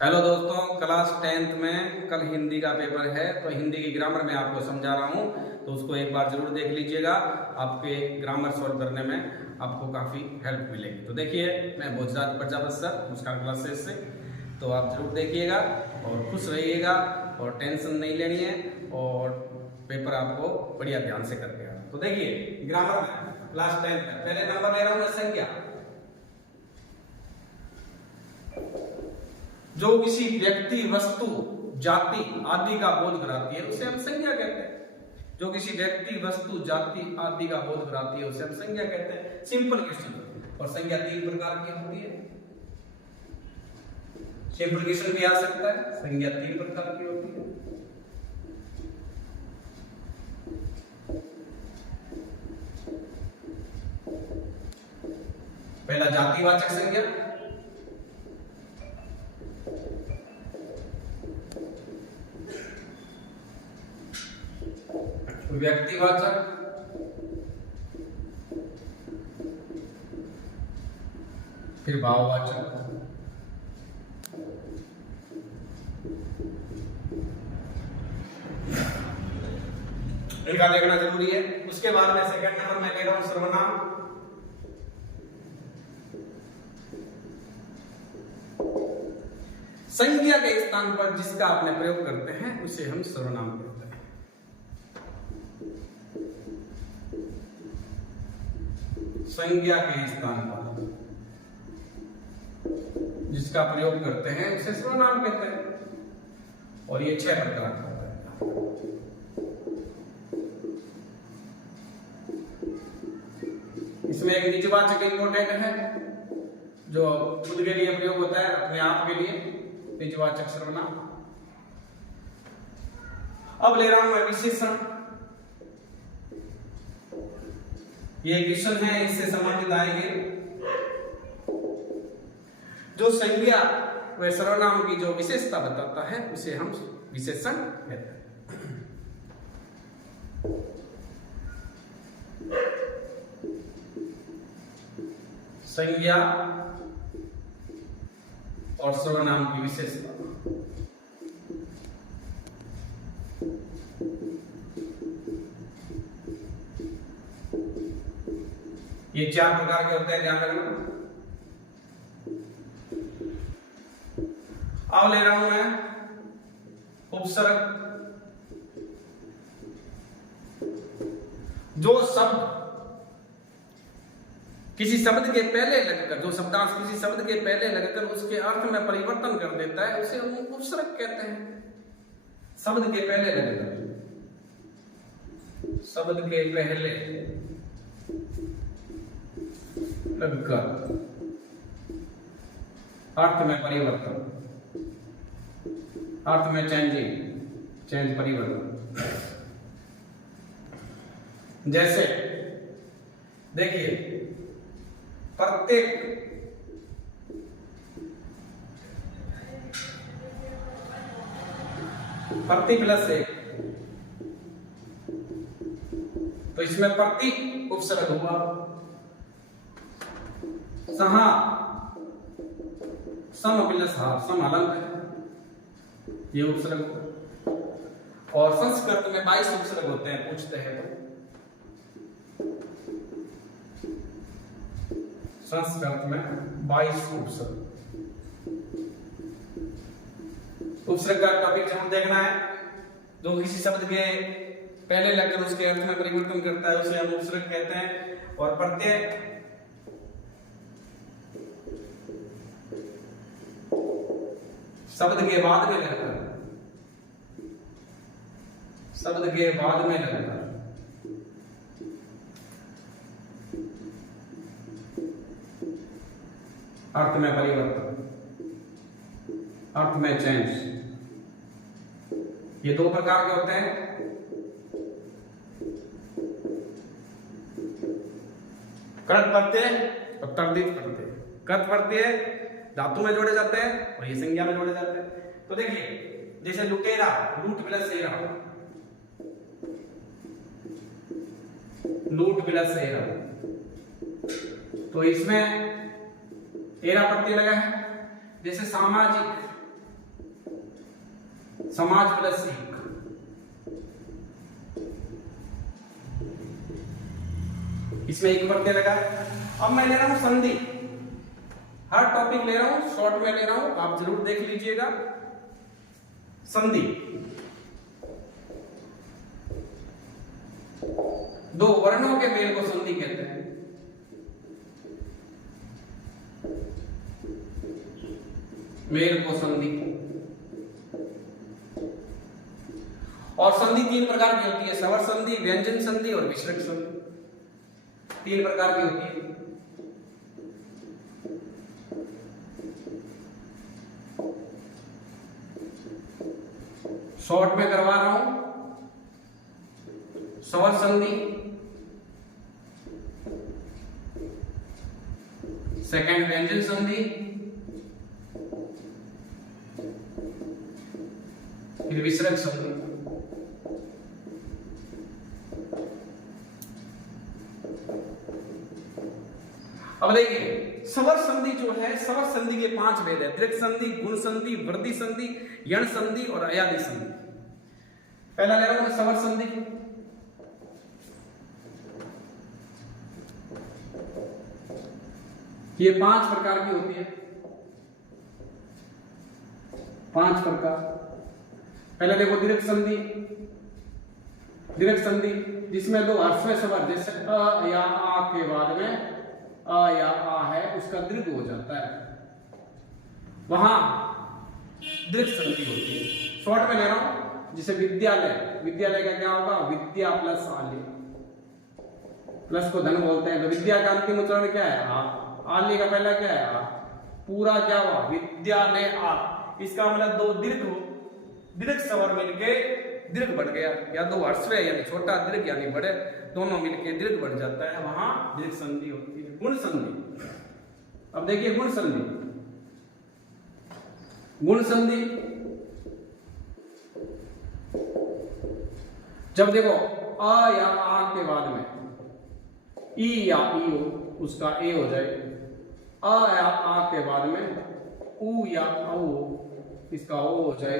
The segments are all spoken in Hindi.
हेलो दोस्तों, क्लास 10th में कल हिंदी का पेपर है तो हिंदी की ग्रामर में आपको समझा रहा हूँ, तो उसको एक बार जरूर देख लीजिएगा। आपके ग्रामर सॉल्व करने में आपको काफ़ी हेल्प मिलेगी। तो देखिए, मैं भोजराज प्रजापति सर मुस्कान क्लासेस से, तो आप जरूर देखिएगा और खुश रहिएगा और टेंशन नहीं लेनी है और पेपर आपको बढ़िया ध्यान से करके आना। तो देखिए, ग्रामर में क्लास 10th में पहले नंबर ले रहा हूँ मैं संख्या। जो किसी व्यक्ति, वस्तु, जाति आदि का बोध कराती है उसे हम संज्ञा कहते हैं। जो किसी व्यक्ति, वस्तु, जाति आदि का बोध कराती है उसे हम संज्ञा कहते हैं। Simple question. और संज्ञा 3 प्रकार की होती है। सिंपल क्वेश्चन भी आ सकता है। संज्ञा 3 प्रकार की होती है। पहला जातिवाचक संज्ञा, व्यक्तिवाचक, फिर भाववाचक, इनका देखना जरूरी है। उसके बाद में सेकंड नंबर में ले रहा हूं सर्वनाम। संज्ञा के स्थान पर जिसका आपने प्रयोग करते हैं उसे हम सर्वनाम कहते हैं। संज्ञा के स्थान पर जिसका प्रयोग करते हैं उसे सर्वनाम कहते हैं। और ये 6 प्रकार का होता है। इसमें एक निजवाचक इंपॉर्टेंट है जो खुद के लिए प्रयोग होता है, अपने आप के लिए, निजवाचक सर्वनाम। अब ले रहा हूं मैं विशेषण। ये विशेषण है, इससे संबंधित आएंगे। जो संज्ञा व सर्वनाम की जो विशेषता बताता है उसे हम विशेषण कहते हैं। संज्ञा और सर्वनाम की विशेषता, ये 4 प्रकार के होते हैं, ध्यान रखना। अब ले रहा हूं मैं उपसर्ग। जो शब्द किसी शब्द के पहले लगकर, जो शब्दांश किसी शब्द के पहले लगकर उसके अर्थ में परिवर्तन कर देता है उसे हम उपसर्ग कहते हैं। शब्द के पहले लगकर, शब्द के पहले लगकर अर्थ में परिवर्तन, अर्थ में चेंज परिवर्तन। जैसे देखिए, प्रत्येक प्रति प्लस एक, तो इसमें प्रति उपसर्ग हुआ। सहा सम प्लस हा, सम हलंत है, ये उपसर्ग हुआ। और संस्कृत में 22 उपसर्ग होते हैं, पूछते हैं तो। संस्कृत में 22 उपसर्ग। उपसर्ग का टॉपिक जरूर देखना है। जो किसी शब्द के पहले लगकर उसके अर्थ में परिवर्तन करता है उसे हम उपसर्ग कहते हैं। और प्रत्यय शब्द के बाद में लगकर, शब्द के बाद में लगकर अर्थ में परिवर्तन, अर्थ में चेंज, ये 2 प्रकार के होते हैं। कृत प्रत्यय और तद्धित प्रत्यय। कृत प्रत्यय धातु में जोड़े जाते हैं और ये संज्ञा में जोड़े जाते हैं। तो देखिए, जैसे लुटेरा, लूट प्लस एरा, लूट प्लस एरा, तो इसमें एरा प्रत्यय लगा है। जैसे सामाजिक, समाज प्लस एक, इसमें एक प्रत्यय लगा। अब मैं ले रहा हूं संधि, हर टॉपिक ले रहा हूं, शॉर्ट में ले रहा हूं, आप जरूर देख लीजिएगा। संधि, दो वर्णों के मेल को संधि कहते हैं। मेल को संधि। और संधि तीन प्रकार की होती है, स्वर संधि, व्यंजन संधि और विसर्ग संधि, तीन प्रकार की होती है। शॉर्ट में करवा रहा हूं, स्वर संधि, सेकंड व्यंजन संधि, फिर विसर्ग संधि। अब देखिए स्वर संधि जो है, स्वर संधि के 5 भेद है, दीर्घ संधि, गुण संधि, वृद्धि संधि, यण संधि और अयादि संधि। पहला ले रहा हूं स्वर संधि। ये 5 प्रकार की होती है, 5 प्रकार। पहले देखो दीर्घ संधि। दीर्घ संधि जिसमें दो ह्रस्व स्वर, जैसे अ या आ के बाद में अ या आ है, उसका दीर्घ हो जाता है, वहां दीर्घ संधि होती है। शॉर्ट में ले रहा हूं, जैसे विद्यालय, विद्यालय का क्या होगा, विद्या प्लस आलय, प्लस को धन बोलते हैं, तो विद्या का अंतिम उच्चारण क्या है, आ। आलय का पहला क्या है, आ। पूरा क्या हुआ, विद्यालय आ। इसका मतलब दो दीर्घ स्वर मिलके दीर्घ बढ़ गया, या दो ह्रस्व यानी छोटा दीर्घ यानी बड़े, दोनों मिलके दीर्घ बढ़ जाता है, वहां दीर्घ संधि होती है। गुण संधि, अब देखिए गुण संधि। गुण संधि जब देखो अ या आ के बाद में ई या ई हो, उसका ए हो जाए। अ या आ के बाद में उ या औ हो, इसका ओ हो जाए।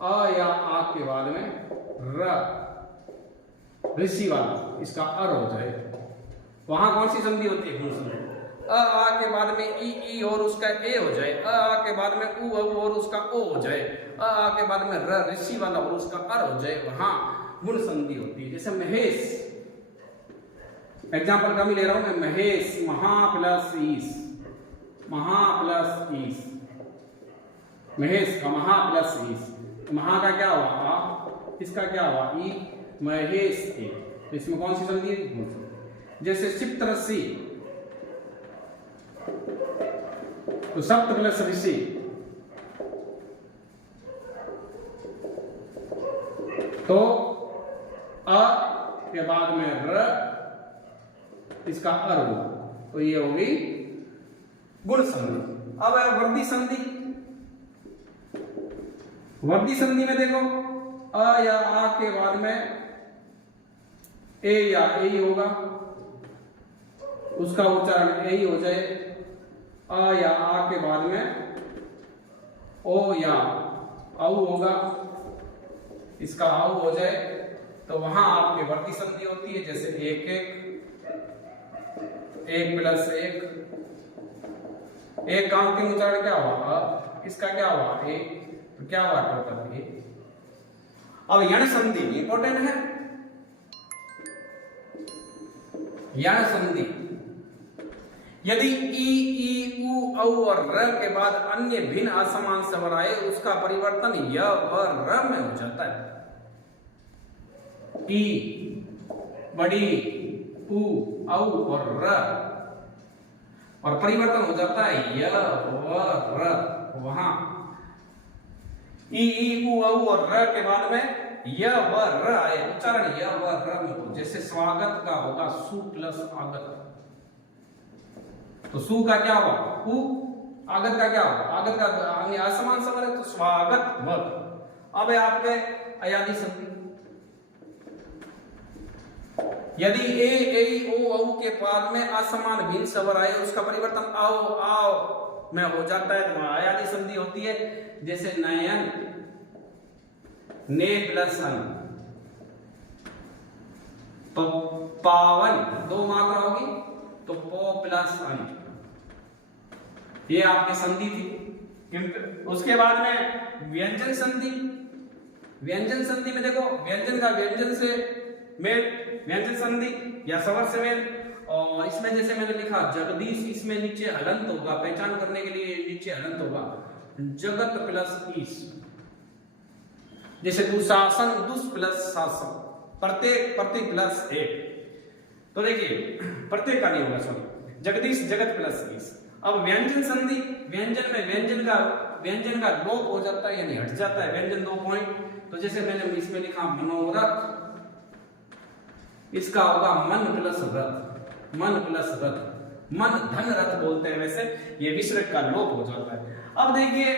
अ या आ के बाद में र, ऋषि वाला, इसका अर हो जाए। वहां कौन सी संधि होती है, गुण संधि। अ आ के बाद में ई और उसका ए हो जाए। अ आ के बाद में उ और उसका ओ हो जाए। अ आ के बाद में र, ऋषि वाला और उसका अर हो जाए, वहां गुण संधि होती है। जैसे महेश, एग्जाम्पल का भी ले रहा हूं मैं, महेश, महा प्लस ईस, महा प्लस ईस, महेश का महा प्लस ईस, महा का क्या हुआ, आ, इसका क्या हुआ, ई, महेश के, इसमें कौन सी संधि है, जैसे सिप्त रस्सी, तो सप्त प्लस ऋषि, तो अ के बाद में र, इसका अर हुआ, तो ये होगी गुण संधि। अब है वृद्धि संधि। वृद्धि संधि में देखो अ या आ के बाद में ए या ए होगा, उसका उच्चारण ए हो जाए। अ या आ के बाद में ओ या औ होगा, इसका औ हो जाए, तो वहां आपके वृद्धि संधि होती है। जैसे एक प्लस एक का अंतिम उच्चारण क्या हुआ, इसका क्या हुआ, ए, तो क्या हुआ टोटल ए। अब यण संधि इंपॉर्टेंट है। यण संधि, यदि ई उ औ और र के बाद अन्य भिन्न असमान स्वर आए, उसका परिवर्तन य व र में हो जाता है। ई बड़ी, उ औ और र, और परिवर्तन हो जाता है य व र। वहां ई उ औ और र के बाद में य व र आए, उच्चारण य व र में हो। जैसे स्वागत का होगा सु प्लस आगत, तो सु का क्या हुआ उ, आगत का क्या हुआ, आगत का असमान स्वर है, तो स्वागत व। अब है आपके अयादि संधि। यदि ए ओ औ के बाद में असमान भिन्न स्वर आए, उसका परिवर्तन आओ आओ में हो जाता है, तो अयादि संधि होती है। जैसे नयन, ने प्लस अन, पावन, दो मात्रा होगी तो पो प्लस अन, ये आपकी संधि थी। उसके बाद में व्यंजन संधि, व्यंजन संधि में देखो व्यंजन का व्यंजन से मेल, व्यंजन संधि या स्वर से मेल। और इसमें जैसे मैंने लिखा जगदीश, इसमें नीचे हलंत होगा, पहचान करने के लिए नीचे हलंत होगा, जगत प्लस ईश। जैसे दुशासन, दुष प्लस शासन, प्रत्येक, प्रति प्लस एक। तो देखिए प्रत्येक का नहीं होगा, सॉरी, जगदीश जगत प्लस ईश। अब व्यंजन संधि, व्यंजन में व्यंजन का लोप हो जाता है यानी हट जाता है, व्यंजन 2 पॉइंट। तो जैसे मैंने इसमें लिखा मनोरथ, इसका होगा मन प्लस रथ, मन प्लस रथ, मन धन रथ बोलते हैं वैसे, ये विसर्ग का लोप हो जाता है। अब देखिए,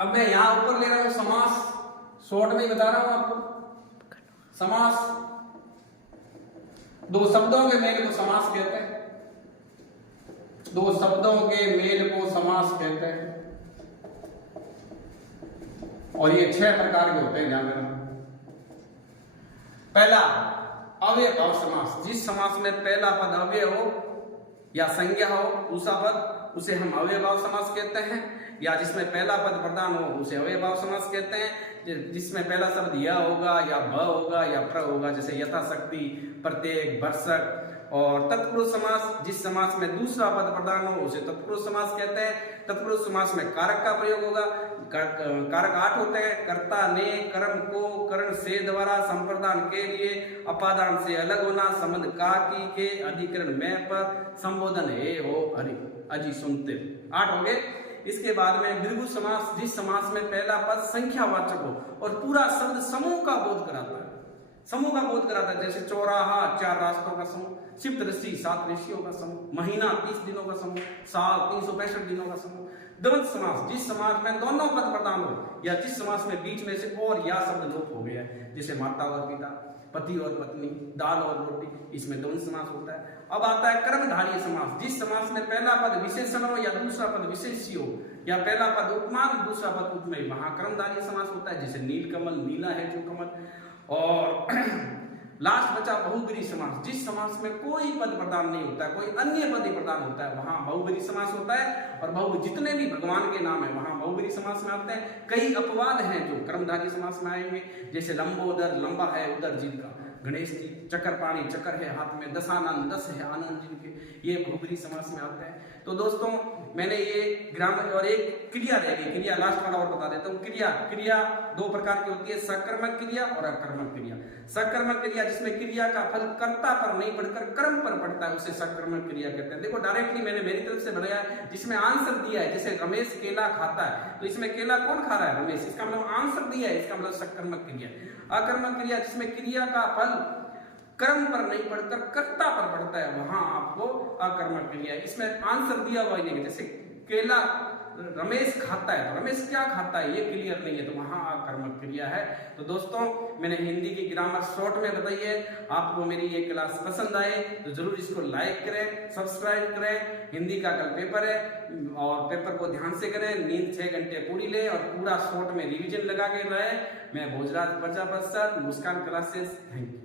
अब मैं यहां ऊपर ले रहा हूं समास, शॉर्ट में ही बता रहा हूं आपको। समास, दो शब्दों के मेल को समास कहते हैं, दो शब्दों के मेल को समास कहते हैं। और ये 6 प्रकार के होते हैं, ध्यान रखना। पहला अव्यय भाव समास, जिस समास में पहला पद अव्यय हो या संज्ञा हो, दूसरा पद, उसे हम अव्यय भाव समास कहते हैं। या जिसमें पहला पद प्रधान हो उसे अव्यय भाव समास कहते हैं। जिसमें पहला शब्द या होगा या भ होगा या प्र होगा, जैसे यथाशक्ति, प्रत्येक, भरसक। और तत्पुरुष समास, जिस समास में दूसरा पद प्रधान हो उसे तत्पुरुष समास कहते हैं। तत्पुरुष समास में कारक का प्रयोग होगा, कारक 8 होते हैं, कर्ता, ने, कर्म को, करण से द्वारा, संप्रदान के लिए, अपादान से अलग होना, संबंध का, की, के, अधिकरण में पर, संबोधन हे, हो, हरि, अजी, सुनते, 8 हो गए। इसके बाद में द्विगु समास, जिस समास में पहला पद संख्यावाचक हो और पूरा शब्द समूह का बोध कराता है, समूह का बोध कराता है। जैसे चौराहा, 4 रास्तों का समूह, सिप्त ऋषि, 7 ऋषियों का समूह, महीना 30 दिनों का समूह, साल 365 दिनों का समूह। द्वंद्व समास, जिस समास में दोनों पद प्रधान हो या जिस समास में बीच में से और या शब्द लोप हो गया है, जैसे माता और पिता, पति और पत्नी, दाल और रोटी, इसमें द्वंद्व समास होता है। अब आता है कर्मधारय समास, जिस समास में पहला पद विशेषण हो या दूसरा पद विशेष्य हो या पहला पद उपमान दूसरा पद उपमेय, वहां कर्मधारय समास होता है। जैसे नीलकमल, नीला है जो कमल। और लास्ट बचा बहुब्रीहि समास, जिस समास में कोई पद प्रदान नहीं होता है, कोई अन्य पद ही प्रदान होता है, वहां बहुब्रीहि समास होता है। और बहु जितने भी भगवान के नाम है वहां बहुब्रीहि समास में आते हैं। कई अपवाद हैं जो कर्मधारय समास में आएंगे, जैसे लंबोदर, लंबा है उदर जिनका, गणेश जी, चक्रपाणी, चक्र है हाथ में, दशानंद, 10 है आनंद जिनके, ये बहुब्रीहि समास में आते हैं। तो दोस्तों मैंने ये ग्रामर और एक क्रिया रह गई, क्रिया लास्ट वाला और बता देता हूँ। क्रिया 2 प्रकार की होती है, सकर्मक क्रिया और अकर्मक क्रिया। सकर्मक क्रिया जिसमें क्रिया का फल कर्ता पर नहीं पड़कर कर्म पर पड़ता है, उसे सकर्मक क्रिया कहते हैं। देखो डायरेक्टली मैंने मेरी तरफ से बनाया है, जिसमें आंसर दिया है। जैसे रमेश केला खाता है, तो इसमें केला कौन खा रहा है? रमेश, इसका मतलब आंसर दिया है, इसका मतलब सकर्मक क्रिया। अकर्मक क्रिया जिसमें क्रिया का फल कर्म पर नहीं पड़कर कर्ता पर पड़ता है, वहां आपको अकर्मक क्रिया है। इसमें आंसर दिया हुआ ही नहीं, जैसे केला रमेश खाता है, तो रमेश क्या खाता है ये क्लियर नहीं है, तो वहां अकर्मक क्रिया है। तो दोस्तों मैंने हिंदी की ग्रामर शॉर्ट में बताई है। आपको मेरी ये क्लास पसंद आए तो जरूर इसको लाइक करें, सब्सक्राइब करें। हिंदी का कल पेपर है और पेपर को ध्यान से करें, नींद 6 घंटे पूरी लें और पूरा शॉर्ट में रिविजन लगा के रहे। मैं Bhojraj Prajapati sir, Muskan classes, thank you.